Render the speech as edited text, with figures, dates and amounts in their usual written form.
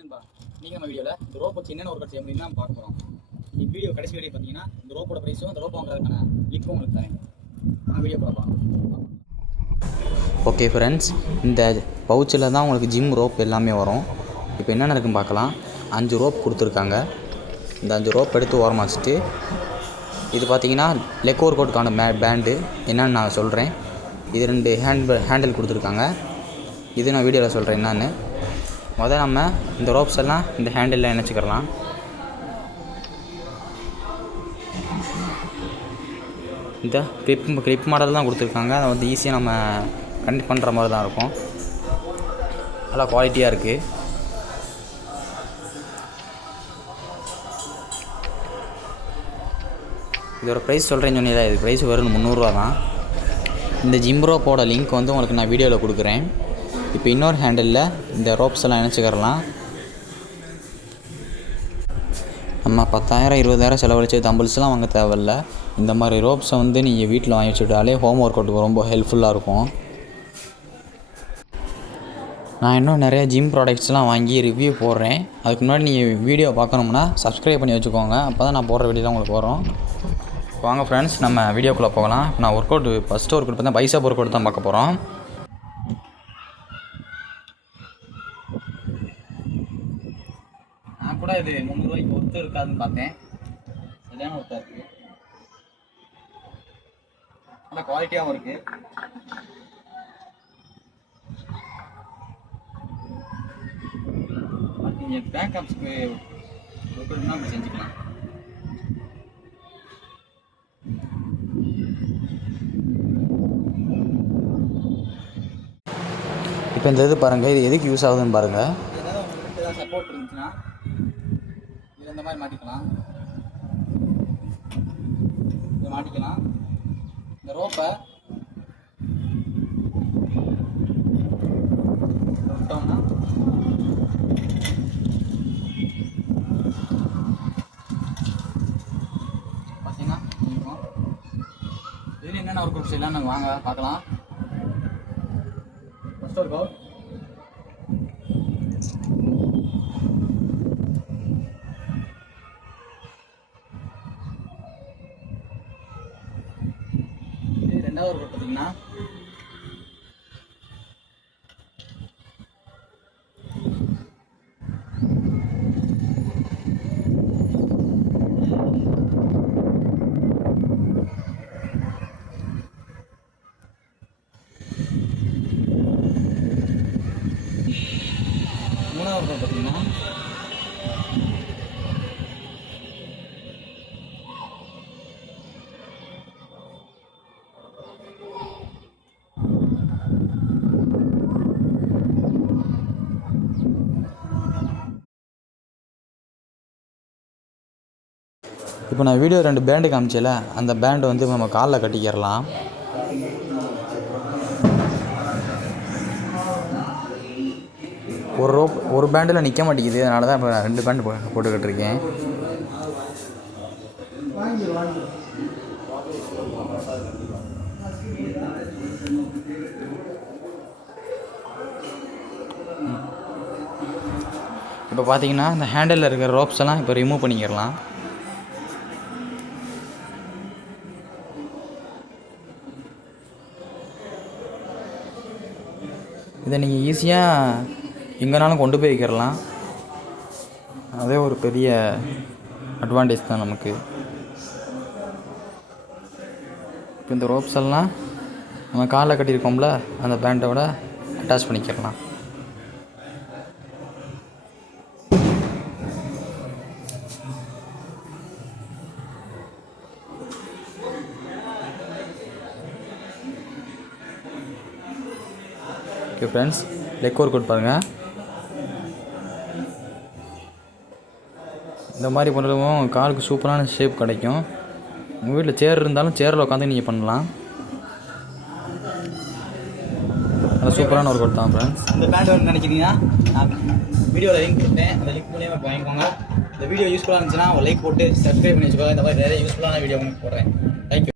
நண்பா நீங்கள் நம்ம வீடியோவில் இந்த ரோப் வச்சு என்னென்ன ஒர்க் செய்ய முடியும்னு பார்க்க போகிறோம். இந்த வீடியோ கடைசி வீடியோ பார்த்தீங்கன்னா இந்த ரோப்போட ப்ரைஸும் இந்த ரோப் வாங்குறதுக்கான லிங்க்கும் உங்களுக்கு தரேன். வீடியோ பார்க்கலாம். ஓகே ஃப்ரெண்ட்ஸ், இந்த பவுச்சில் தான் உங்களுக்கு ஜிம் ரோப் எல்லாமே வரும். இப்போ என்னென்ன இருக்குன்னு பார்க்கலாம். 5 ரோப் கொடுத்துருக்காங்க. இந்த 5 ரோப் எடுத்து ஓரமாக வச்சுட்டு, இது பார்த்தீங்கன்னா லெக் ஒர்க் அவுட்டுக்கான பேண்டு என்னென்னு நான் சொல்கிறேன். இது 2 ஹேண்டில் கொடுத்துருக்காங்க. இது நான் வீடியோவில் சொல்கிறேன் என்னென்னு. முதல்ல நம்ம இந்த ரோப்ஸ் எல்லாம் இந்த ஹேண்டிலில் இணைச்சிக்கிறலாம். இந்த கிரிப் மாடல் தான் கொடுத்துருக்காங்க. அதை வந்து ஈஸியாக நம்ம கனெக்ட் பண்ணுற மாதிரி தான் இருக்கும். நல்லா குவாலிட்டியாக இருக்குது. இதோட ப்ரைஸ் சொல்கிறேன்னு சொன்னீங்களா, இது ப்ரைஸ் வெறும் 300 ரூபா தான். இந்த ஜிம் ரோப்போட லிங்க் வந்து உங்களுக்கு நான் வீடியோவில் கொடுக்குறேன். இப்போ இன்னொரு ஹேண்டிலில் இந்த ரோப்ஸ் எல்லாம் இணைச்சிக்கிறலாம். நம்ம 10,000 20,000 செலவழித்து தம்பிள்ஸ்லாம் வாங்க தேவையில்ல. இந்த மாதிரி ரோப்ஸை வந்து நீங்கள் வீட்டில் வாங்கி வச்சுட்டாலே ஹோம் ஒர்க் அவுட்டுக்கு ரொம்ப ஹெல்ப்ஃபுல்லாக இருக்கும். நான் இன்னும் நிறைய ஜிம் ப்ராடக்ட்ஸ்லாம் வாங்கி ரிவ்யூ போடுறேன். அதுக்கு முன்னாடி நீங்கள் வீடியோ பார்க்கணும்னா சப்ஸ்கிரைப் பண்ணி வச்சுக்கோங்க. அப்போ தான் நான் போடுற வீடியோ தான் உங்களுக்கு வரும். வாங்க ஃப்ரெண்ட்ஸ், நம்ம வீடியோக்குள்ளே போகலாம். நான் work out first work out பார்த்தா பைசப் ஒர்க் அவுட் தான் பார்க்க போகிறோம். நான் கூட இது 300 ரூபாய்க்கு ஒர்த்து இருக்காதுன்னு பார்த்தேன். சரியான ஒர்த்தாக இருக்குது. நல்லா குவாலிட்டியாகவும் இருக்குது. நீங்கள் பேக்கப்ஸ்க்கு ஒர்க்கவுட்னா அப்படி செஞ்சுக்கலாம். இப்போ இந்த இது பாருங்கள், இது எதுக்கு யூஸ் ஆகுதுன்னு பாருங்கள். ஏதாவது உங்களுக்கு ஏதாவது சப்போர்ட் இருந்துச்சுன்னா இது இந்த மாதிரி மாட்டிக்கலாம். இதை மாட்டிக்கலாம். இந்த ரோப்பை விட்டோம்னா பார்த்தீங்கன்னா இருக்கும். இதில் என்னென்ன ஒர்க் அவுட் செய்யலாம் நாங்கள் வாங்க பார்க்கலாம். ஃபர்ஸ்ட் ஒர்க் அவுட் ரெண்டாவது ஒர்க் அவுட் பார்த்தீங்கன்னா மூணாவது ஒர்க் அவுட் பார்த்தீங்கன்னா இப்போ நான் வீடியோ 2 பேண்டு காமிச்சல, அந்த பேண்டு வந்து நம்ம காலில் கட்டிக்கிறலாம். ஒரு பேண்டில் நிற்க மாட்டேங்குது. அதனால தான் இப்போ நான் 2 பேண்டு போட்டுக்கிட்டு இருக்கேன். இப்போ பார்த்தீங்கன்னா இந்த ஹேண்டிலில் இருக்கிற ரோப்ஸ் எல்லாம் இப்போ ரிமூவ் பண்ணிக்கிறலாம். இதை நீங்கள் ஈஸியாக எங்கேனாலும் கொண்டு போய் வைக்கிறலாம். அதே ஒரு பெரிய அட்வான்டேஜ் தான் நமக்கு. இப்போ இந்த ரோப்ஸ் எல்லாம் நம்ம காலில் கட்டியிருக்கோம்ல, அந்த பேண்டோட அட்டாச் பண்ணிக்கிறலாம். Okay friends, leg workout பாருங்கள். இந்த மாதிரி பண்ணுறதும் காலுக்கு சூப்பரான ஷேப் கிடைக்கும். உங்கள் வீட்டில் சேர் இருந்தாலும் சேரில் உட்காந்து நீங்கள் பண்ணலாம். அது சூப்பரான ஒர்க் அவுட் தான் ஃப்ரெண்ட்ஸ். இந்த பேண்ட் வந்து நினைக்கிறீங்கன்னா நான் வீடியோவில் லிங்க் கொடுத்தேன். அந்த லிங்க் மூலியமாக வாங்கிக்கோங்க. இந்த வீடியோ யூஸ்ஃபுல்லாக இருந்துச்சுன்னா ஒரு லைக் போட்டு சப்ஸ்கிரைப் பண்ணி வச்சுக்கோங்க. இந்த மாதிரி நிறைய யூஸ்ஃபுல்லான வீடியோ உங்களுக்கு போடுறேன். தேங்க்யூ.